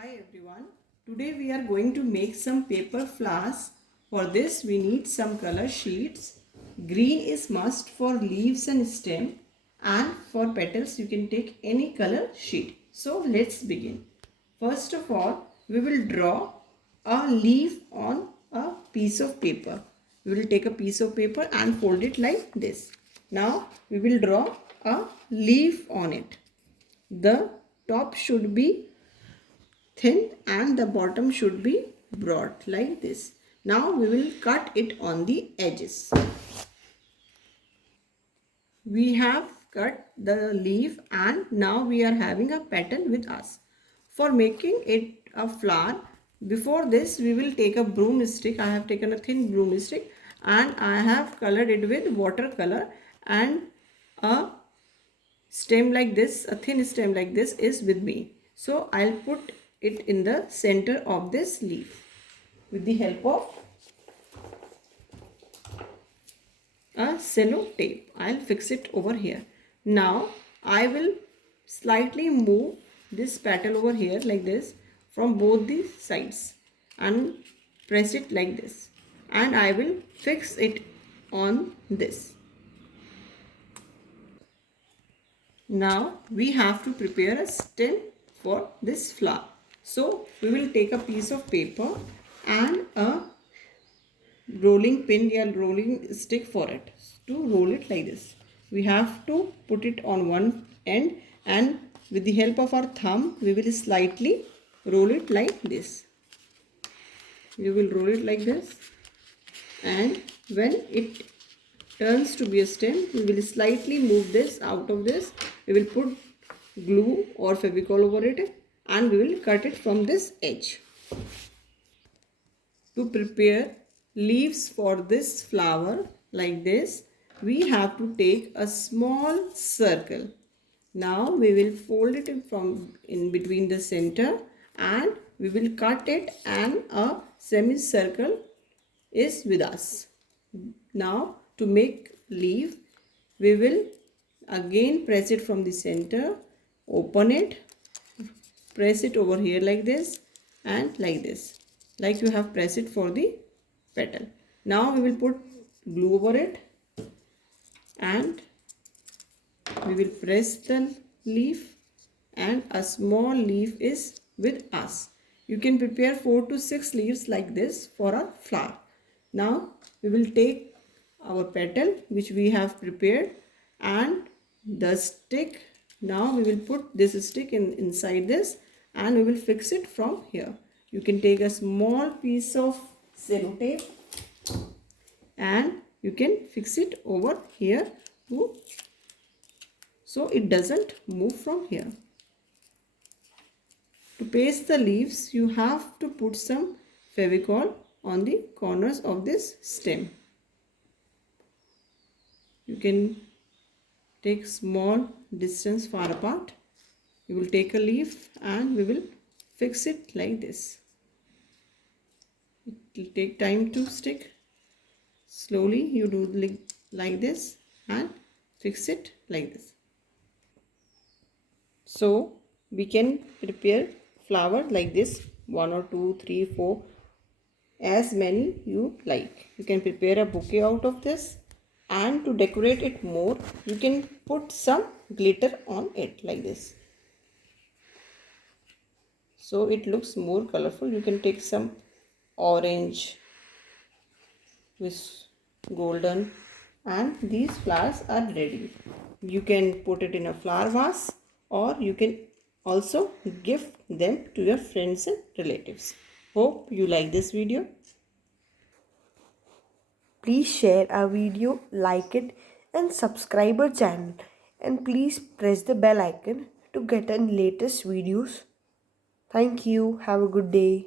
Hi everyone. Today we are going to make some paper flowers. For this we need some color sheets. Green is must for leaves and stem, and for petals you can take any color sheet. So let's begin. First of all, we will draw a leaf on a piece of paper. We will take a piece of paper and fold it like this. Now we will draw a leaf on it. The top should be thin and the bottom should be broad like this. Now we will cut it on the edges. We have cut the leaf and now we are having a petal with us. For making it a flower, before this we will take a broomstick. I have taken a thin broomstick and I have colored it with watercolor, and a stem like this, a thin stem like this is with me. So I'll put it in the center of this leaf with the help of a cello tape. I'll fix it over here. Now I will slightly move this petal over here like this from both the sides and press it like this, and I will fix it on this. Now we have to prepare a stem for this flower. So we will take a piece of paper and a rolling pin or rolling stick for it to roll it like this. We have to put it on one end, and with the help of our thumb we will slightly roll it like this. You will roll it like this, and when it turns to be a stem, we will slightly move this out of this. We will put glue or Fevicol over it and we will cut it from this edge. To prepare leaves for this flower like this, we have to take a small circle. Now we will fold it in between the center and we will cut it, and a semicircle is with us. Now to make leaf, we will again press it from the center, open it, press it over here like this and like this, like you have pressed it for the petal. Now we will put glue over it and we will press the leaf, and a small leaf is with us. You can prepare 4 to 6 leaves like this for a flower. Now we will take our petal which we have prepared and the stick. Now we will put this stick inside this and we will fix it from here. You can take a small piece of cello tape and you can fix it over here too, so it doesn't move from here. To paste the leaves, you have to put some Fevicol on the corners of this stem. You can take small distance far apart. You will take a leaf and we will fix it like this. It will take time to stick. Slowly you do like this and fix it like this. So we can prepare flower like this, 1 or 2, 3, 4, as many you like. You can prepare a bouquet out of this, and to decorate it more you can put some glitter on it like this, so it looks more colorful. You can take some orange with golden, and these flowers are ready. You can put it in a flower vase or you can also gift them to your friends and relatives. Hope you like this video. Please share our video, like it and subscribe our channel, and please press the bell icon to get our latest videos. Thank you. Have a good day.